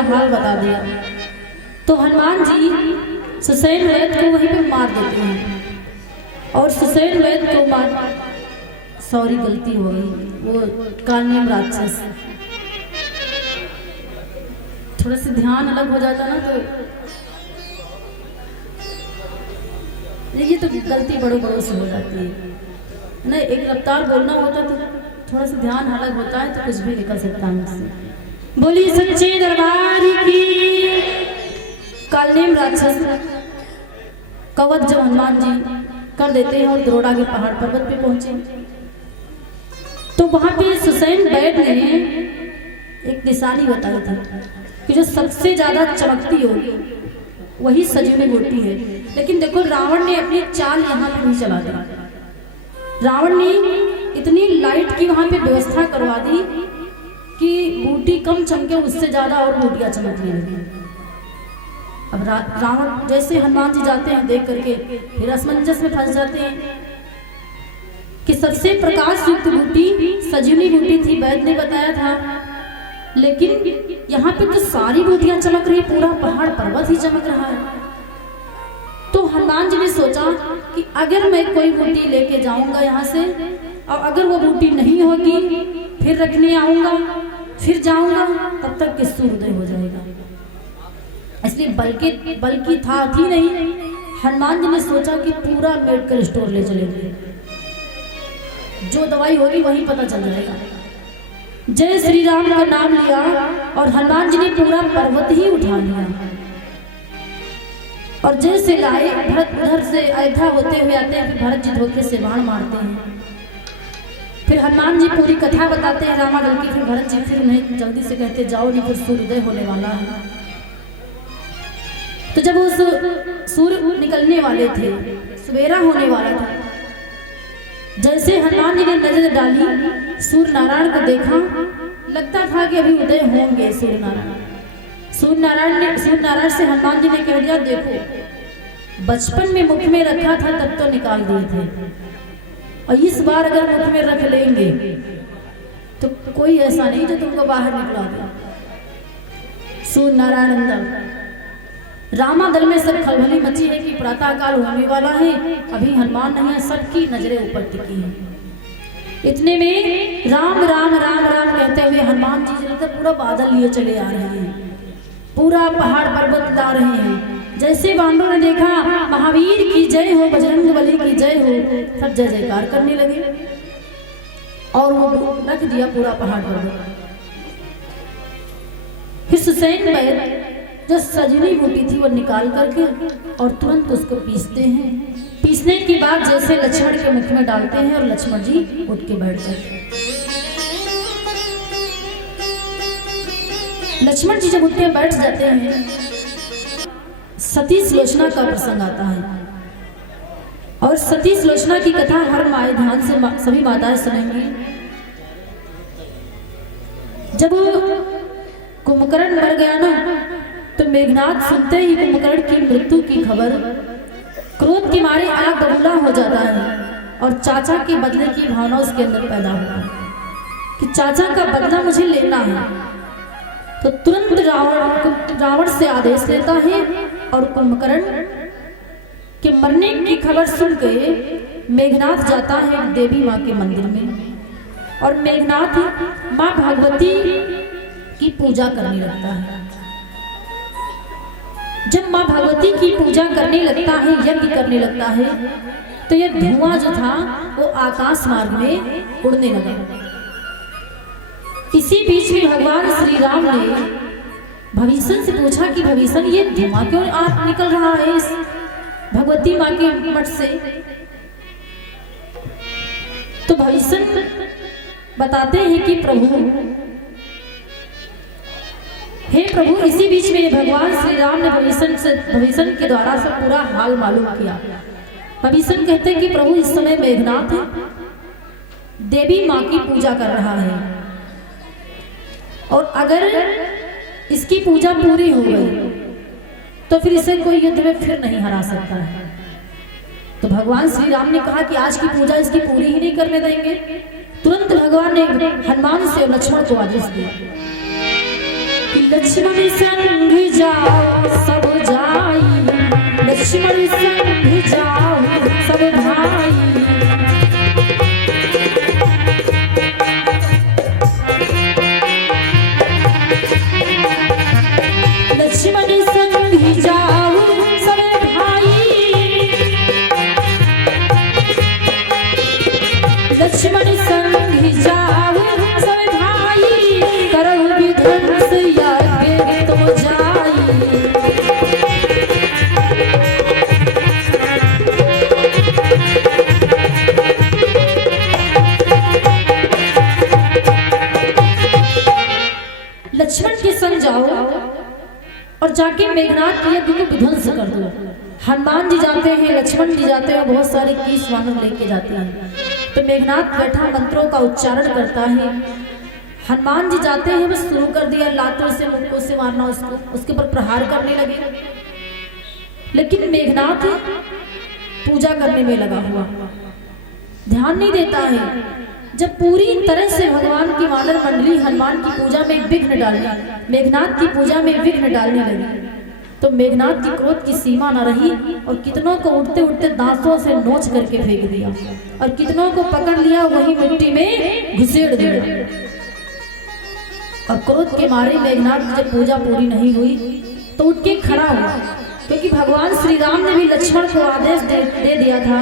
पूरा हाल बता दिया। तो हनुमान जी सुसैन वैद को वहीं पे मार देते हैं और सुसैन वैद को सॉरी गलती हो गई, वो कालनेम राक्षस, थोड़ा सा ध्यान अलग हो जाता ना तो ये तो गलती बड़ों से हो जाती है ना। एक रफ्तार बोलना होता तो थोड़ा सा ध्यान अलग होता है तो कुछ भी निकल सकता है मुझसे। बोली सच्चे दरबार की। कालनेम राक्षस का वध जब हनुमान जी कर देते हैं और द्रोड़ा के पहाड़ पर्वत पे पहुंचे तो वहां पे सुसैन वैद ने एक निशानी बताई थी कि जो सबसे ज्यादा चमकती होगी वही संजीवनी बूटी है। लेकिन देखो रावण ने अपनी चाल यहाँ पे नहीं चला दी। रावण ने इतनी लाइट की वहां पे व्यवस्था करवा दी कि बूटी कम चमके, उससे ज्यादा और बूटियां चमकने लगी। अब रावण जैसे हनुमान जी जाते हैं देख करके फिर असमंजस में फंस जाते हैं कि सबसे प्रकाश युक्त बूटी संजीवनी बूटी थी, वैद्य ने बताया था, लेकिन यहाँ पे तो सारी बूटियां चमक रही, पूरा पहाड़ पर्वत ही चमक रहा है। तो हनुमान जी ने सोचा कि अगर मैं कोई बूटी लेके जाऊंगा यहाँ से और अगर वो बूटी नहीं होगी फिर रखने आऊंगा, फिर जाऊंगा, तब तक कि सूर्योदय हो जाएगा। इसलिए बल्कि थी नहीं, हनुमान जी ने सोचा कि पूरा मेडिकल स्टोर ले चलेंगे, जो दवाई होगी वही पता चल जाएगा। जय श्री राम का नाम लिया और हनुमान जी ने पूरा पर्वत ही उठा लिया और जैसे लाए भरत उधर से अयोध्या होते हुए आते हैं, फिर भरत जी धोखे से बाण मारते हैं। फिर हनुमान जी पूरी कथा बताते हैं रामादल की। फिर भरत जी फिर उन्हें जल्दी से कहते जाओ नहीं फिर सूर्योदय होने वाला है। तो जब उस सूर्य निकलने वाले थे, सवेरा होने वाला था, जैसे हनुमान जी ने नजर डाली सूर्य नारायण को देखा, लगता था कि अभी उदय होंगे सूर्य नारायण। सूर्य नारायण से हनुमान जी ने कह दिया देखो बचपन में मुख में रखा था तब तो निकाल दिए थे और इस बार अगर मुख में रख लेंगे तो कोई ऐसा नहीं जो तुमको बाहर निकला दे। सूर्य नारायण अंदर रामादल में सब खलबली मची है कि प्रातः काल होने वाला है, अभी हनुमान नहीं है, सबकी नजरें ऊपर टिकी है। इतने में राम राम राम राम कहते हुए हनुमान जी जब तक पूरा बादल लिए चले आ रहे हैं, पूरा पहाड़ पर्वत ला रहे हैं। जैसे बांधव ने देखा महावीर की जय हो, बजरंगबली की जय हो, सब जय जयकार करने लगे और वो रख दिया पूरा पहाड़ पर्वत। फिर सुसैन वैद जो संजीवनी बूटी थी वो निकाल करके और तुरंत उसको पीसते हैं। पीसने के बाद जैसे लक्ष्मण के मुख में डालते हैं और लक्ष्मण जी उठ के बैठ जाते हैं। लक्ष्मण जी जब उठ के बैठ जाते हैं, सती सुलोचना का प्रसंग आता है और सती सुलोचना की कथा हर माए ध्यान से सभी माताएं सुनेंगी। जब कुंभकर्ण मर गया ना तो मेघनाथ सुनते ही कुंभकर्ण की मृत्यु की खबर क्रोध के मारे आग बबूला हो जाता है और चाचा के बदले की भावना उसके अंदर पैदा होता है कि चाचा का बदला मुझे लेना है। तो तुरंत रावण से आदेश लेता है और कुंभकर्ण के मरने की खबर सुन के मेघनाथ जाता है देवी माँ के मंदिर में और मेघनाथ माँ भगवती की पूजा करने लगता है। जब माँ भगवती की पूजा करने लगता है, यज्ञ करने लगता है, तो यह धुआं जो था वो आकाश मार्ग में उड़ने लगा। इसी बीच में भगवान श्री राम ने भविष्य से पूछा कि भविष्य ये धुआं क्यों निकल रहा है इस भगवती माँ के मठ से। तो भविष्य बताते हैं कि हे प्रभु, इसी बीच में भगवान श्री राम ने भविष्य के द्वारा सब पूरा हाल मालूम किया। भविष्य कहते हैं कि प्रभु इस समय मेघनाथ देवी माँ की पूजा कर रहा है और अगर इसकी पूजा पूरी हो गई तो फिर इसे कोई युद्ध में फिर नहीं हरा सकता है। तो भगवान श्री राम ने कहा कि आज की पूजा इसकी पूरी ही नहीं करने देंगे। तुरंत भगवान ने हनुमान से और लक्ष्मण को आदेश दिया कि लक्ष्मण संग जाओ सब जाई, लक्ष्मण संग जाओ सब भाई। लक्ष्मण संग जाओ सब भाई, लक्ष्मण संग जाओ सब भाई, करहु विध्वंस यज्ञ तो जाई। लक्ष्मण के संग जाओ और जाके मेघनाद के यज्ञ को विध्वंस कर दो। हनुमान जी जाते हैं, लक्ष्मण जी जाते हैं, बहुत सारे कीस वानर लेके जाते हैं। तो मेघनाद बैठा मंत्रों का उच्चारण करता है। हनुमान जी जाते हैं, बस शुरू कर दिया, लातों से मुक्कों से मारना उसको, उसके ऊपर प्रहार करने लगे। लेकिन मेघनाद पूजा करने में लगा हुआ, ध्यान नहीं देता है। जब पूरी तरह से भगवान की वानर मंडली हनुमान की पूजा में विघ्न डालने, मेघनाद की पूजा में विघ्न डालने लगी, तो मेघनाद की क्रोध की सीमा न रही और कितनों को उठते उठते दांतों से नोच करके फेंक दिया और कितनों को पकड़ लिया, वही मिट्टी में घुसेड़ दिया। और क्रोध के मारे मेघनाद की जब पूजा पूरी नहीं हुई तो उठ के खड़ा हुआ, क्योंकि भगवान श्री राम ने भी लक्ष्मण को आदेश दे दिया था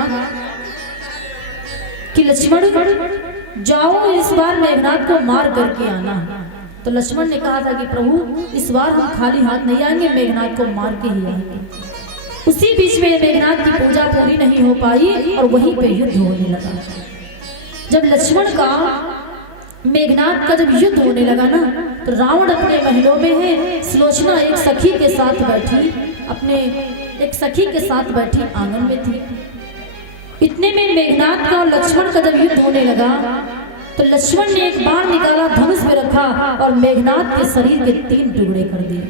कि लक्ष्मण जाओ इस बार मेघनाद को मार करके आना। तो लक्ष्मण ने कहा था कि प्रभु इस बार हम खाली हाथ नहीं आएंगे, मेघनाद को मार के ही आएंगे। उसी बीच में मेघनाद की पूजा पूरी नहीं हो पाई और वहीं पे युद्ध होने लगा। जब लक्ष्मण का मेघनाद का जब युद्ध होने लगा ना, तो रावण अपने महलों में है, सुलोचना एक सखी के साथ बैठी, अपने एक सखी के साथ बैठी आंगन में थी। इतने में मेघनाद का और लक्ष्मण का जब युद्ध होने लगा तो लक्ष्मण ने एक बाण निकाला, धनुष पे रखा और मेघनाद के शरीर के 3 टुकड़े कर दिए।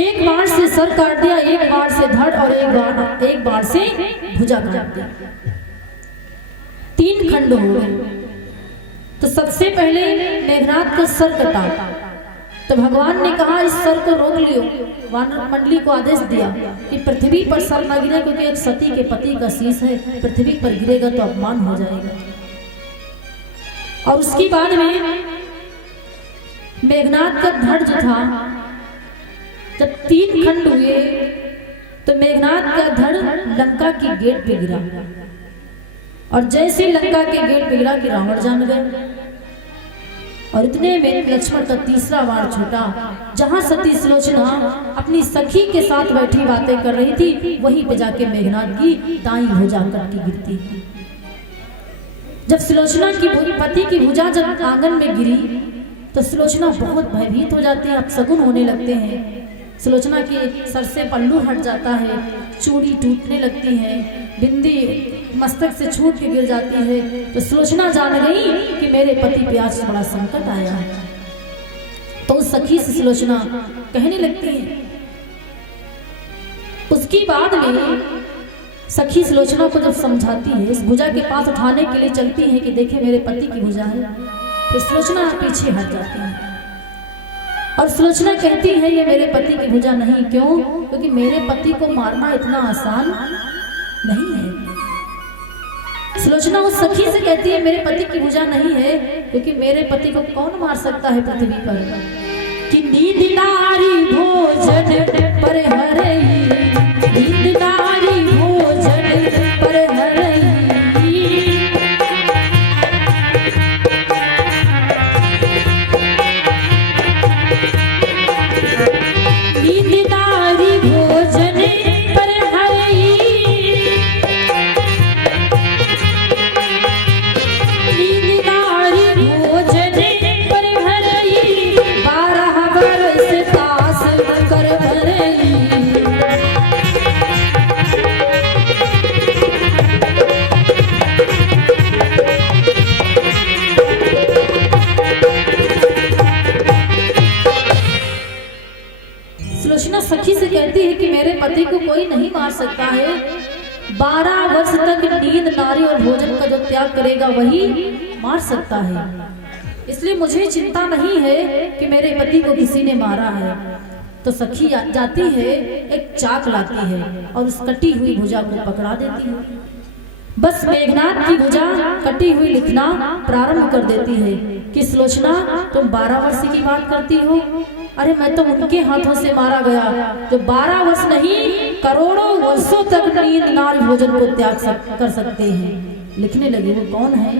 एक बाण से सर काट दिया, एक बाण से धड़ और एक बाण से भुजा काट दिया। 3 खंड हो गए। तो सबसे पहले मेघनाद का सर कटा, तो भगवान ने कहा इस सर को रोक लियो। वानर मंडली को आदेश दिया कि पृथ्वी पर सर न गिरे, क्योंकि एक सती के पति का शीश है, पृथ्वी पर गिरेगा तो अपमान हो जाएगा। और उसके बाद में मेघनाद का धड़ जो था, जब 3 खंड हुए तो मेघनाद का धड़ लंका की गेट पे गिरा, और जैसे लंका के गेट पे गिरा कि रावण जान गए। और इतने में लक्ष्मण का तीसरा वार छूटा। जहां सती सुलोचना अपनी सखी के साथ बैठी बातें कर रही थी, वहीं पे जाके मेघनाद की दाईं भुजा कट गिरती। जब सुलोचना की पति की भुजा जब आंगन में गिरी तो सुलोचना बहुत भयभीत हो जाती है, अपशगुन होने लगते हैं। सुलोचना के सर से पल्लू हट जाता है, चूड़ी टूटने लगती है, बिंदी मस्तक से छूट के गिर जाती है। तो सुलोचना जान गई कि मेरे पति पे आज बड़ा संकट आया है। तो उस सखी से सुलोचना कहने लगती है। उसकी बाद में सखी सुलोचना को जब समझाती है, इस भुजा के पास उठाने के लिए चलती है कि देखे मेरे पति की भुजा है, फिर सुलोचना पीछे हट जाती है और सुलोचना कहती है ये मेरे पति की भुजा नहीं। क्यों? क्योंकि मेरे पति को मारना इतना आसान नहीं है। सुलोचना उस सखी से कहती है मेरे पति की भुजा नहीं है, क्योंकि मेरे पति को कौन मार सकता है पृथ्वी पर। कि नींद नारी भोजन पर हरई, नींद नारी भोजन पर हरई, नींद नारी भोजन पर हरई, नींद नारी भोजन पर हरई, 12 बरस दास कर भरई। सुलोचना सखी से कहती है कि मेरे पति को कोई नहीं मार सकता है। 12 वर्ष तक नींद नारी और भोजन का जो त्याग करेगा वही मार सकता है। इसलिए मुझे चिंता नहीं है कि मेरे पति को किसी ने मारा है। तो सखी जाती है, एक चाक लाती है और उस कटी हुई भुजा को पकड़ा देती है। बस मेघनाथ की भुजा कटी हुई लिखना प्रारंभ कर देती है कि सुलोचना तुम 12 वर्ष की बात करती हो। अरे मैं तो उनके हाथों से मारा गया जो 12 वर्ष नहीं करोड़ों वर्षों तक नींद नाल भोजन को त्याग कर सकते हैं। लिखने लगी। वो कौन है?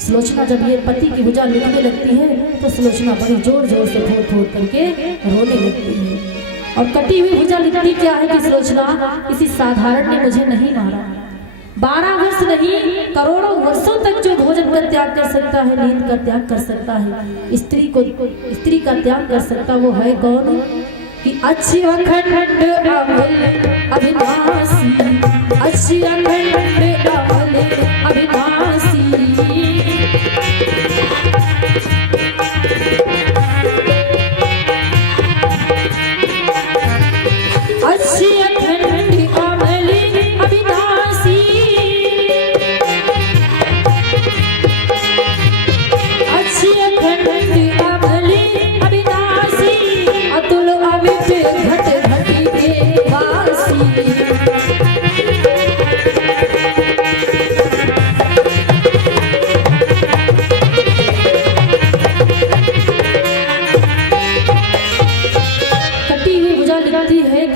सुलोचना जब ये पति की भुजा लिखने लगती है तो सुलोचना बड़ी जोर जोर से ठोर ठोर करके रोने लगती है। और कटी हुई भुजा लिखती क्या है कि सुलोचना किसी साधारण ने मुझे नहीं मारा। 12 वर्ष नहीं करोड़ों वर्षों तक जो भोजन का त्याग कर सकता है, नींद का त्याग कर सकता है, स्त्री का त्याग कर सकता, वो है कौन? कि अच्छी अखंड अविनाशी, अच्छी अखंड अविनाशी, अच्छी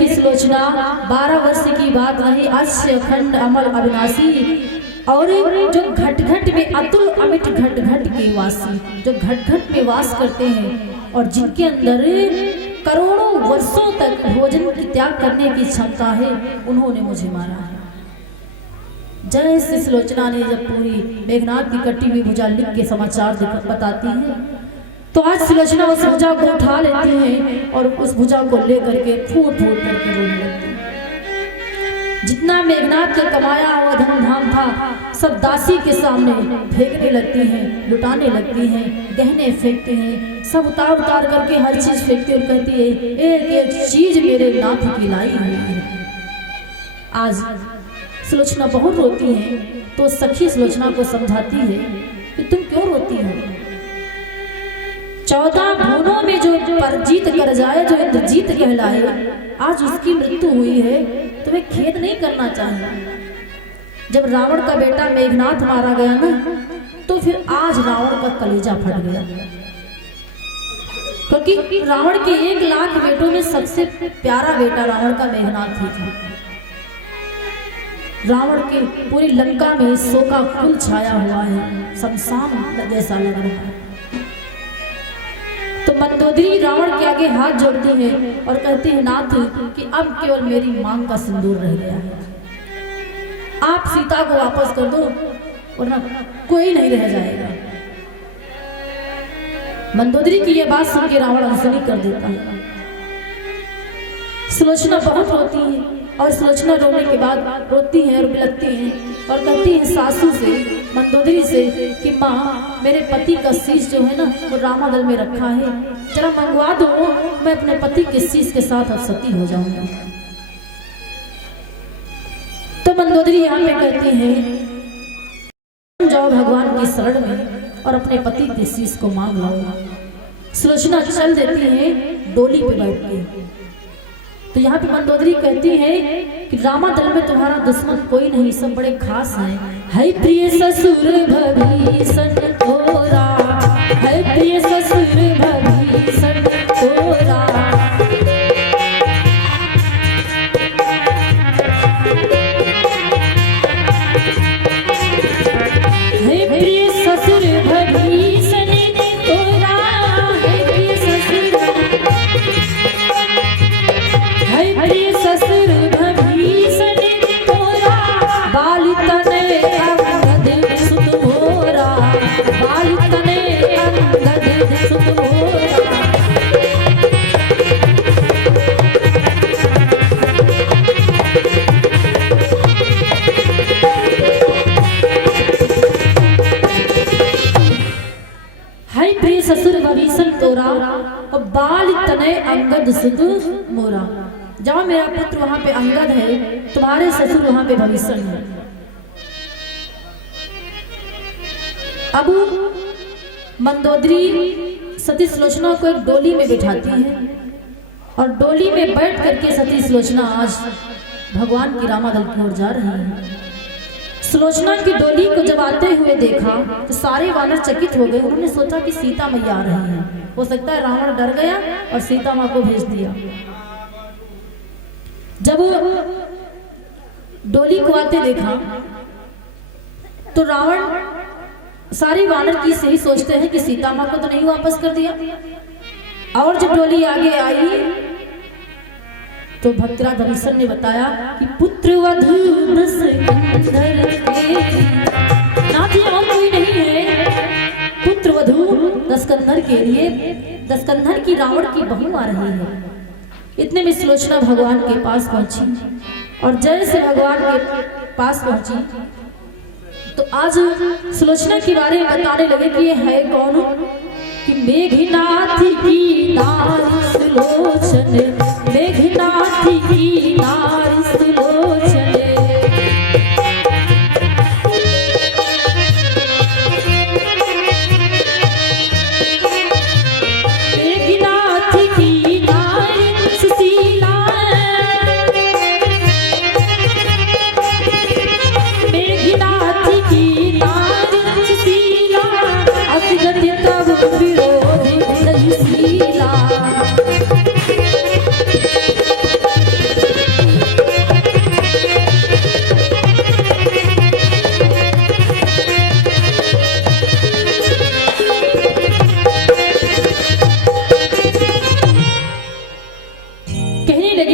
सुलोचना 12 वर्ष की बात नहीं, अश्य अखंड अमर अविनाशी, और जो घट घट में अतुल अमिट घट घट के वासी, जो घट घट में वास करते हैं और जिनके अंदर करोड़ों वर्षों तक भोजन की त्याग करने की क्षमता है, उन्होंने मुझे मारा है। जैसे सुलोचना ने जब पूरी मेघनाथ की कटी हुई भुजा लिख के समाचार बताती है तो आज सुलोचना उस भुजा को उठा लेती है और उस भुजा को लेकर के फूट फूट करके रोने लगती है। जितना मेघनाथ का कमाया हुआ धन धाम था सब दासी के सामने फेंकने लगती हैं, लुटाने लगती हैं, गहने फेंकते हैं, सब उतार उतार करके हर चीज फेंकती और कहती है एक एक चीज मेरे नाथ की लाई हुई है। आज सुलोचना बहुत रोती है तो सखी सुलोचना को समझाती है कि तुम क्यों रोती हो? 14 भुवनों में जो परजीत कर जाए, जो इंद्रजीत कहलाए, आज उसकी मृत्यु हुई है, तुम्हें खेद नहीं करना चाहिए। जब रावण का बेटा मेघनाथ मारा गया ना तो फिर आज रावण का कलेजा फट गया, क्योंकि रावण के 1 लाख बेटों में सबसे प्यारा बेटा रावण का मेघनाथ ही था। रावण के पूरी लंका में शोका कुल छाया हुआ है, शमशान जैसा लग रहा है। तो मंदोदरी रावण के आगे हाथ जोड़ती है और कहती है नाथ कि अब केवल मेरी मांग का सिंदूर रह गया है, आप सीता को वापस कर दो वरना कोई नहीं रह जाएगा। मंदोदरी की यह बात सुन के रावण अनसुनी कर देता है। सुलोचना बहुत रोती है और सुलोचना रोने के बाद रोती है और बिलखती है और कहती है सासू से, मंदोदरी से कि माँ मेरे पति का शीश जो है ना वो रामादल में रखा है, जरा मंगवा दो, मैं अपने पति के शीश के साथ अब सती हो जाऊंगी। तो मंदोदरी यहाँ पे कहती है जाओ भगवान की शरण में और अपने पति के शीश को मांग लाओ। सुलोचना चल देती है डोली पे बैठ के। तो यहाँ पे मंदोदरी कहती है कि रामादल में तुम्हारा दुश्मन कोई नहीं, सब बड़े खास हैं। है प्रिय ससुर भभीषण तोरा, है प्रिय ससुर भभीषण तोरा, है प्रिय ससुर भभीषण तोरा, है प्रिय ससुर, है प्रिय ससुर भभीषण तोरा, बाल तने अंगद सुत मोरा, बाल तने अंगद सुत मोरा। है प्रिय ससुर भभीषण तोरा और बाल तने अंगद सुत मोरा। जाओ मेरा पुत्र वहां पे अंगद है, तुम्हारे ससुर वहां पे भभीषण है। अब मंदोदरी सती सुलोचना को एक डोली में बिठाती है और डोली में बैठ करके सती सुलोचना आज भगवान की रामादल की ओर जा रही है। सुलोचना की डोली को जब आते हुए देखा तो सारे वानर चकित हो गए। उन्होंने सोचा कि सीता मैया आ रही है, हो सकता है रावण डर गया और सीता माँ को भेज दिया। जब डोली को आते देखा तो रावण सारे वानर की सही सोचते हैं कि सीता माँ को तो नहीं वापस कर दिया। और जब डोली आगे आई तो भक्तराज हरिश्चंद्र ने बताया कि पुत्र वधू दशकंधर के नाती और कोई नहीं है, पुत्र वधू दशकंधर के लिए दशकंधर की रावण की बहू आ रही है। इतने में सुलोचना भगवान के पास पहुंची और जैसे भगवान के पास पहुंची तो आज सुलोचना के बारे में बताने लगे कि ये है कौन, कि मेघनाथ की नारी सुलोचन, मेघनाथ की नारी सुलोचन। मेघनाथ की नारी सुशीला, मेघनाथ की नारी सुशीला, असगति तब विरोधी नहीं शीला।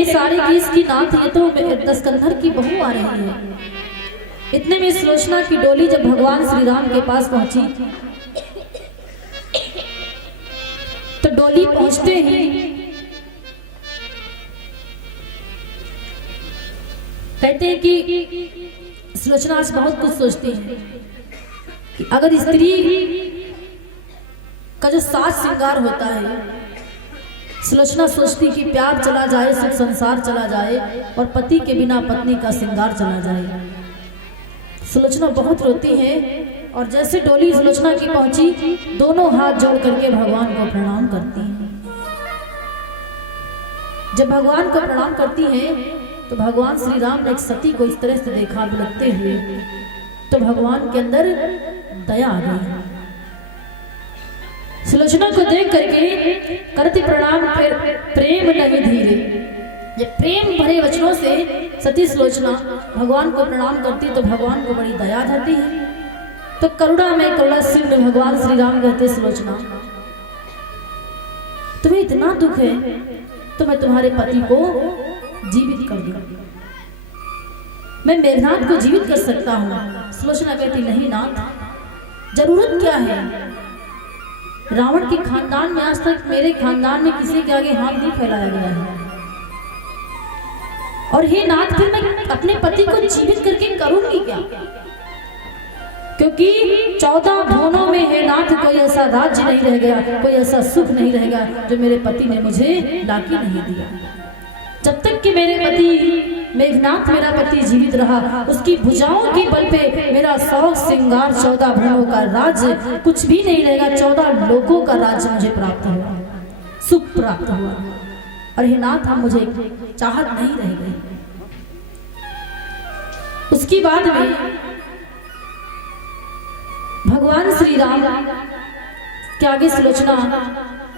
सारी की इसकी नाथ, ये तो दशकंधर की बहू आ रही है। इतने में सुलोचना की डोली जब भगवान श्री राम के पास पहुंची तो डोली पहुंचते ही कहते हैं कि सुलोचना आज बहुत कुछ सोचती है कि अगर स्त्री का जो साज श्रृंगार होता है, सुलोचना सोचती कि प्यार चला जाए, सुख संसार चला जाए और पति के बिना पत्नी का श्रृंगार चला जाए। सुलोचना बहुत रोती है और जैसे डोली सुलोचना की पहुंची दोनों हाथ जोड़ करके भगवान को प्रणाम करती है। जब भगवान को प्रणाम करती है तो भगवान श्री राम ने एक सती को इस तरह से देखा बिलखते हुए तो भगवान के अंदर दया आ गई। सुलोचना को देख करके करती प्रणाम प्रेम नहीं धीरे, ये प्रेम भरे वचनों से सती सुलोचना भगवान को प्रणाम करती तो भगवान को बड़ी दया आती है। तो करुणा में करुणा सिंह भगवान श्री राम कहते सुलोचना तुम्हें इतना दुख है तो मैं तुम्हारे पति को जीवित कर दूं, मैं मेघनाथ को जीवित कर सकता हूँ। सुलोचना कहती नहीं नाथ, जरूरत क्या है, रावण के खानदान में आज तक मेरे खानदान में किसी के आगे हाथ नहीं फैलाया गया है और हे नाथ फिर मैं अपने पति को जीवित करके करूंगी क्या, क्योंकि 14 भुवनों में हे नाथ कोई ऐसा राज्य नहीं रह गया, कोई ऐसा सुख नहीं रहेगा जो मेरे पति ने मुझे लाके नहीं दिया। जब तक कि मेरे पति मेघनाथ मेरा पति जीवित रहा, उसकी भुजाओं के बल पे मेरा शौक श्रृंगार 14 भुवनों का राज्य कुछ भी नहीं रहेगा। 14 लोकों का राज्य मुझे प्राप्त हुआ, सुख प्राप्त हुआ और हे नाथ हम मुझे चाहत नहीं रह गई। उसके बाद में भगवान श्री राम के आगे सुलोचना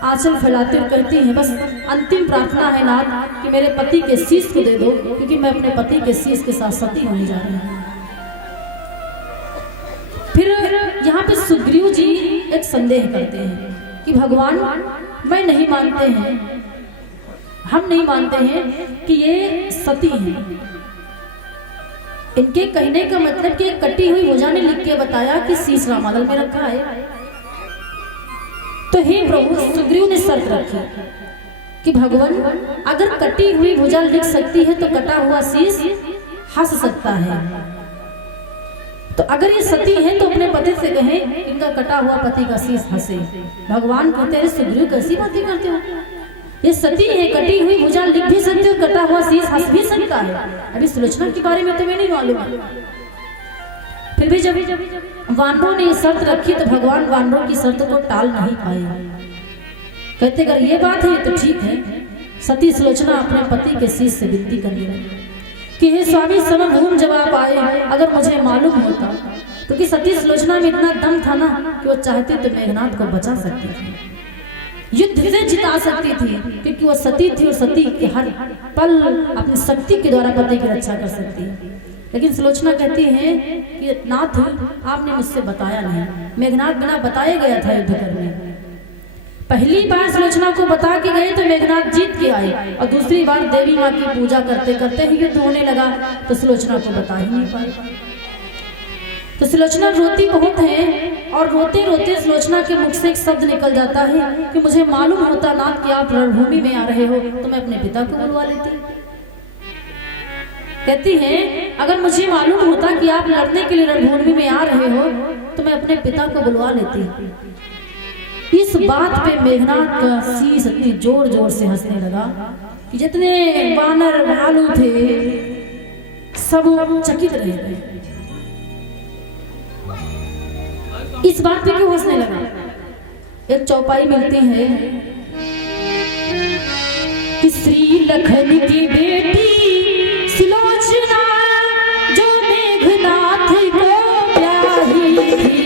आंचल फैलाते हुए कहती हैं बस अंतिम प्रार्थना है नाथ कि मेरे पति के शीश को दे दो, क्योंकि मैं अपने पति के शीश के साथ सती होने जा रही हूँ। फिर यहाँ पे सुग्रीव जी एक संदेह करते हैं कि भगवान मैं नहीं मानते हैं, हम नहीं मानते हैं कि ये सती हैं। इनके कहने का मतलब कि कटी हुई भुजा ने लिख के बताया कि शीश रामादल में रखा है। तो हे प्रभु, सुग्रीव ने शर्त रखी कि भगवान अगर कटी हुई भुजा लिख सकती है तो कटा हुआ शीश हंस सकता है। तो अगर ये सती है तो अपने पति से कहें इनका कटा हुआ पति का शीश हंसे। भगवान कहते हैं सुग्रीव कैसी बातें करते हो, ये सती है, कटी हुई भुजा लिख भी सकते हो, कटा हुआ शीश हंस भी सकता है। अभी सुलोचना के बारे में तुम्हें नहीं मालूम है। फिर भी जब वानरों ने शर्त रखी तो भगवान वानरों की शर्त को टाल नहीं पाए। कहते अगर ये बात है तो ठीक है। सती सुलोचना अपने पति के शीश से विनती करने लगी कि हे स्वामी समभूम जब आप आए, अगर मुझे मालूम होता, क्योंकि सती सुलोचना में इतना दम था ना कि वो चाहती तो मेघनाथ को बचा सकती थी, युद्ध से जिता सकती थी, क्योंकि वो सती थी और सती के हर पल अपनी शक्ति के द्वारा पति की रक्षा कर सकती है। लेकिन सुलोचना कहती है कि नाथ आपने मुझसे बताया नहीं। मेघनाथ बिना बताए गया था युद्ध करने। पहली बार सुलोचना को बता के गए तो मेघनाथ जीत के आए, और दूसरी बार देवी माँ की पूजा करते करते ही युद्ध होने लगा तो सुलोचना को बता ही नहीं पाई। तो सुलोचना रोती बहुत है, और रोते रोते सुलोचना के मुख से एक शब्द निकल जाता है कि मुझे मालूम होता नाथ कि आप रणभूमि में आ रहे हो तो मैं अपने पिता को बुलवा लेती। कहती है अगर मुझे मालूम होता कि आप लड़ने के लिए रणभूमि में आ रहे हो तो मैं अपने पिता को बुलवा लेती। इस बात पे मेघनाथ का शीश इतनी जोर जोर से हंसने लगा कि जितने वानर भालू थे सब चकित रह गए। इस बात पे क्यों हंसने लगा? एक चौपाई मिलती है कि श्री लखन की बेटी सुलोचना जो मेघनाथ को प्यारी थी,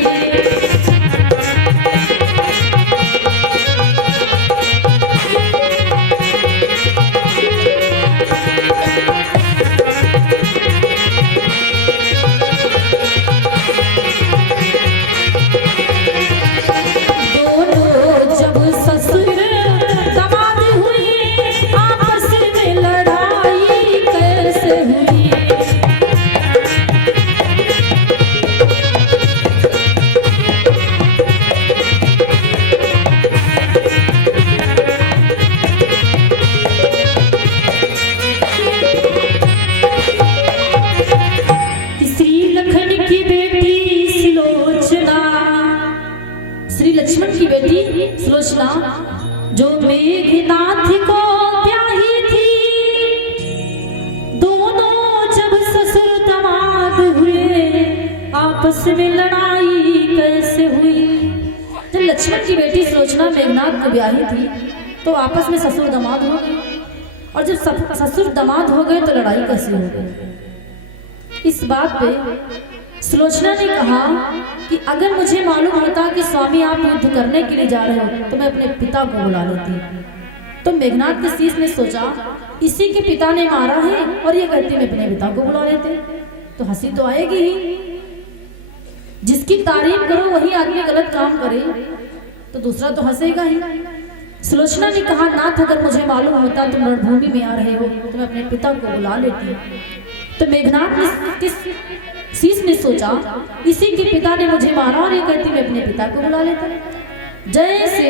जो मेघनाथ को प्यारी थी, दोनों जब ससुर दामाद हुए आपस में लड़ाई कैसे हुई। जब लक्ष्मण की बेटी सुलोचना मेघनाथ को ब्याही थी तो आपस में ससुर दामाद हो गए, और जब ससुर दामाद हो गए तो लड़ाई कैसे हो गई। इस बात पे सुलोचना ने कहा कि अगर मुझे मालूम होता कि स्वामी आप युद्ध करने के लिए जा रहे हो तो मैं अपने पिता को बुला लेती। तो मेघनाथ के शीश ने सोचा इसी के पिता ने मारा है और ये कहती मैं अपने पिता को बुला लेते, तो हंसी तो आएगी ही। जिसकी तारीफ करो वही आदमी गलत काम करे तो दूसरा तो हंसेगा ही। सुलोचना ने कहा नाथ अगर मुझे मालूम होता तुम रणभूमि में आ रहे हो तो मैं अपने पिता को बुला लेती। तो मेघनाथ ने शीश ने सोचा इसी के पिता ने मुझे मारा और ये कहती मैं अपने पिता को बुला लेता। जैसे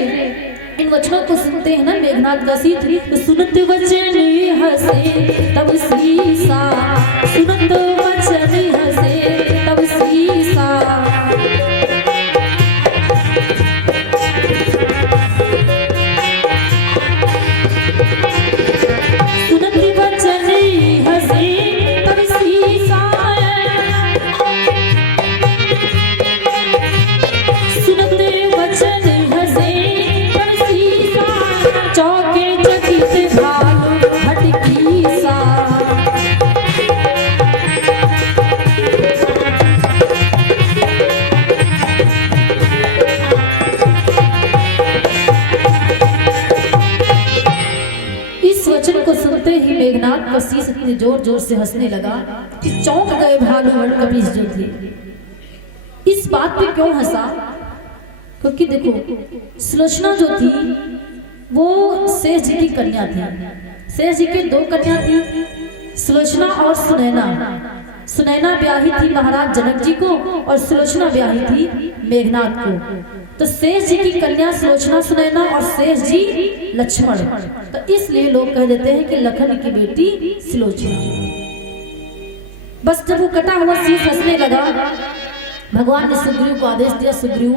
इन वचनों को सुनते हैं ना मेघनाथ का शीश तो सुनते वचन हंसे तब शीशा, सुनत वचन हंसे तब शीशा। मेघनाथ का शीश इतने जोर जोर से हंसने लगा कि चौंक गए भालू और कपीस जो थे। इस बात पे क्यों हंसा? क्योंकि देखो सुलोचना जो थी वो शेष जी की कन्या थी। शेष जी के दो कन्या थी, सुलोचना और सुनैना। सुनैना ब्याही थी महाराज जनक जी को और सुलोचना ब्याही थी मेघनाथ को। तो शेष जी की कन्या सुलोचना सुनैना और शेष जी लक्ष्मण। तो इसलिए लोग कह देते हैं कि लखन की बेटी सुलोचना। बस जब वो कटा हुआ शीश हंसने लगा भगवान ने सुग्रीव को आदेश दिया सुग्रीव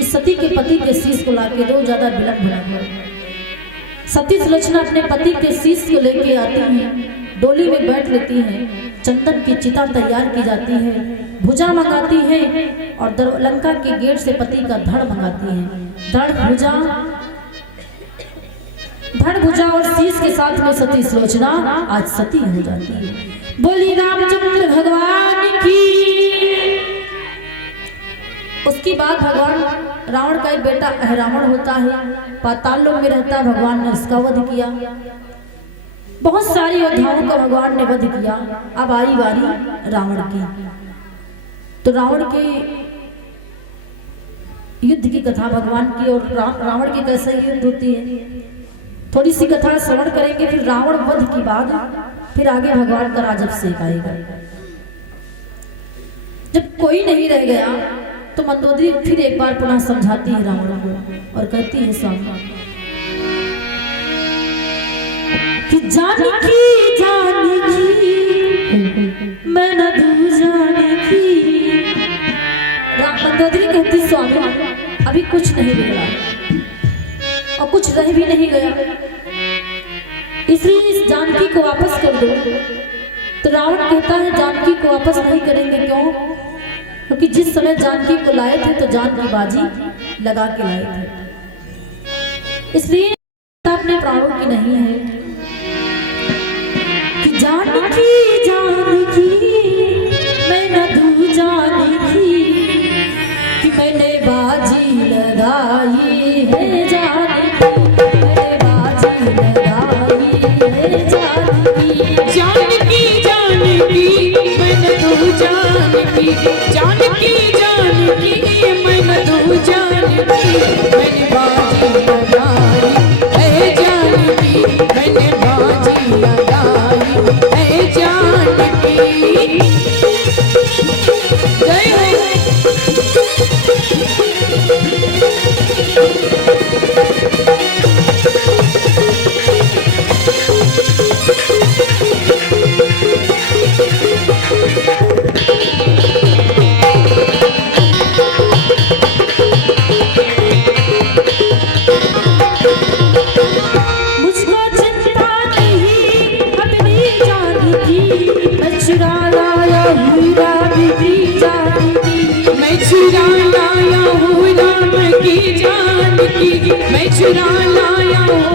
इस सती के पति के शीश को लाके दो, ज्यादा विलंब न करो। सती सुलोचना अपने पति के शीश को लेके आती हैं, डोली में बैठ लेती हैं, चंदन की चिता तैयार की जाती है, भुजा मंगाती है और लंका के गेट से पति का धड़ मंगाती है। धड़ भुजा और शीश के साथ में सती सुलोचना आज सती हो जाती है। बोली रामचंद्र भगवान की। उसके बाद भगवान रावण का एक बेटा अहरावण होता है, पाताल लोक में रहता है। भगवान ने उसका वध किया, बहुत सारे योद्धाओं का भगवान ने वध किया। अब आई बारी रावण की। तो रावण के युद्ध की कथा भगवान की और रावण की कैसे युद्ध होती है, थोड़ी सी कथा श्रवण करेंगे। फिर रावण वध के बाद फिर आगे भगवान का राजअभिषेक आएगा। जब कोई नहीं रह गया तो मंदोदरी फिर एक बार पुनः समझाती है रावण को और कहती है स्वामी कि जानकी मैं न दूर जानकी। मंदोदरी कहती स्वामी अभी कुछ नहीं बिगड़ा और कुछ रह भी नहीं गया, इसलिए इस जानकी को वापस कर दो। तो रावण कहता है जानकी को वापस नहीं करेंगे। क्यों? क्योंकि जिस समय जानकी को लाए थे तो जान की बाजी लगा के लाए थे, इसलिए अपने प्राणों की नहीं है कि जानकी जानकी मैं न दूर जानकी कि मैंने बाजी लगाई है जानकी, मैंने बाजी लगाई है जानकी। जानकी जानकी मैं न दूर जानकी, जानकी जानकी मैं न दूर जानकी। मैंने बाजी लगाई है जानकी, मैंने बाजी लगाई है जानकी। जय हो। मैं चुरा लाया हूँ